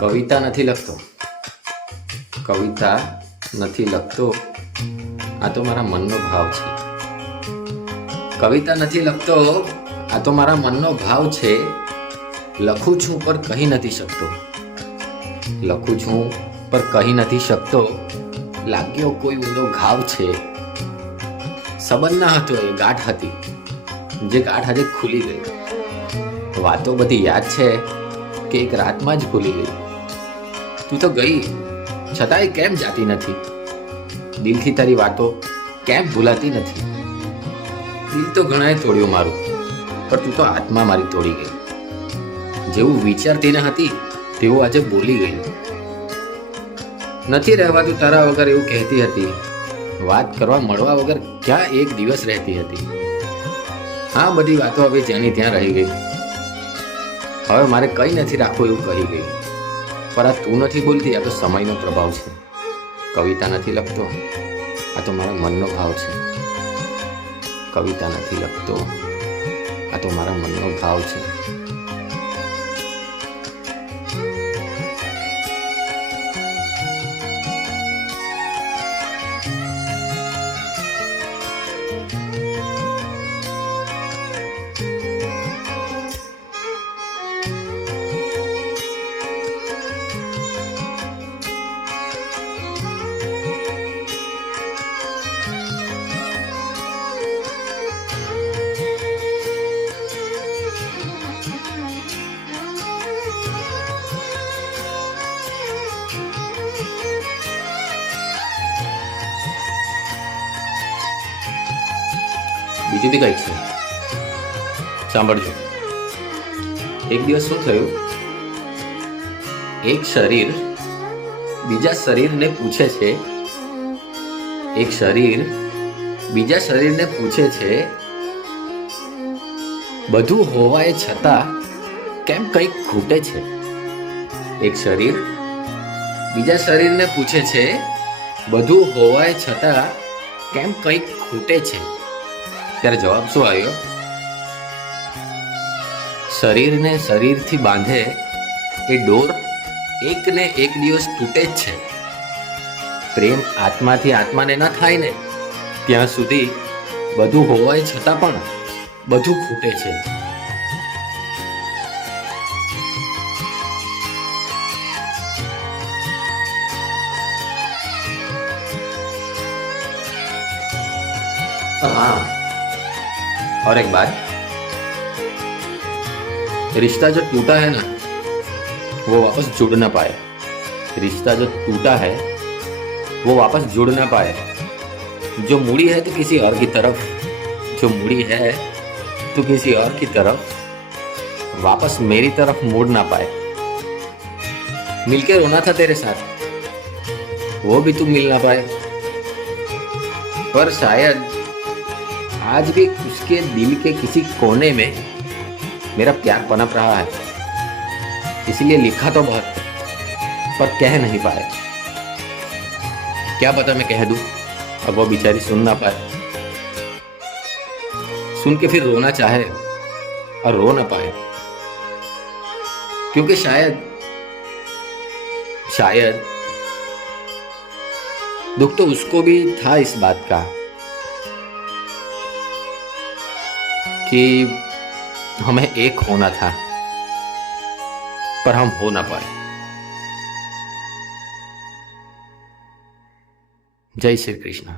કવિતા નથી લખતો, કવિતા નથી લખતો, આ તો મારા મનનો ભાવ છે. કવિતા નથી લખતો, આ તો મારા મનનો ભાવ છે. લખું છું પર કહી નથી શકતો, લખું છું પર કહી નથી શકતો. લાગ્યો કોઈ ઊંડો ઘાવ છે. સંબંધ ના હતો, એ ગાંઠ હતી, જે ગાંઠ આજે ખુલી ગઈ. વાતો બધી યાદ છે કે એક રાતમાં જ ભૂલી ગઈ. તું તો ગઈ છતાંય કેમ જાતી નથી? દિલથી તારી વાતો કેમ ભૂલાતી નથી? દિલ તો ઘણાએ તોડ્યું મારું, પણ તું તો આત્મા મારી તોડી ગઈ. જેવું વિચારતી ન હતી તેવું આજે બોલી ગઈ. નથી રહેવાતું તારા વગર એવું કહેતી હતી. વાત કરવા મળવા વગર ક્યાં એક દિવસ રહેતી હતી. હા, બધી વાતો હવે જ્યાંની ત્યાં રહી ગઈ. હવે મારે કંઈ નથી રાખવું એવું કહી ગઈ. પર આ તું નથી બોલતી, આ તો સમયનો પ્રભાવ છે. કવિતા નથી લખતો, આ તો મારા મનનો ભાવ છે. કવિતા નથી લખતો, આ તો મારા મનનો ભાવ છે. બીજું બી કંઈક છે, સાંભળજો. એક દિવસ શું થયું, એક શરીર બીજા શરીરને પૂછે છે, એક શરીર બીજા શરીરને પૂછે છે, બધું હોવાય છતાં કેમ કંઈક ખૂટે છે? એક શરીર બીજા શરીરને પૂછે છે, બધું હોવાય છતાં કેમ કંઈક ખૂટે છે? ત્યારે જવાબ શું આવ્યો? શરીરને શરીરથી બાંધે એ ડોર એકને એક દિવસ તૂટે જ છે. પ્રેમ આત્માથી આત્માને ન થાય ને ત્યાં સુધી બધું હોવાય છતાં પણ બધું ખૂટે છે. हाँ, और एक बात, रिश्ता जो टूटा है ना वो वापस जुड़ ना पाए. रिश्ता जो टूटा है वो वापस जुड़ ना पाए. जो मुड़ी है तो किसी और की तरफ, जो मुड़ी है तो किसी और की तरफ, वापस मेरी तरफ मुड़ ना पाए. मिलके रोना था तेरे साथ, वो भी तू मिल ना पाए. पर शायद आज भी उसके दिल के किसी कोने में मेरा प्यार पनप रहा है. इसलिए लिखा तो बहुत पर कह नहीं पाए. क्या पता मैं कह दूं और वो बेचारी सुन ना पाए, सुन के फिर रोना चाहे और रो ना पाए. क्योंकि शायद दुख तो उसको भी था इस बात का कि हमें एक होना था पर हम हो ना पाए. जय श्री कृष्ण.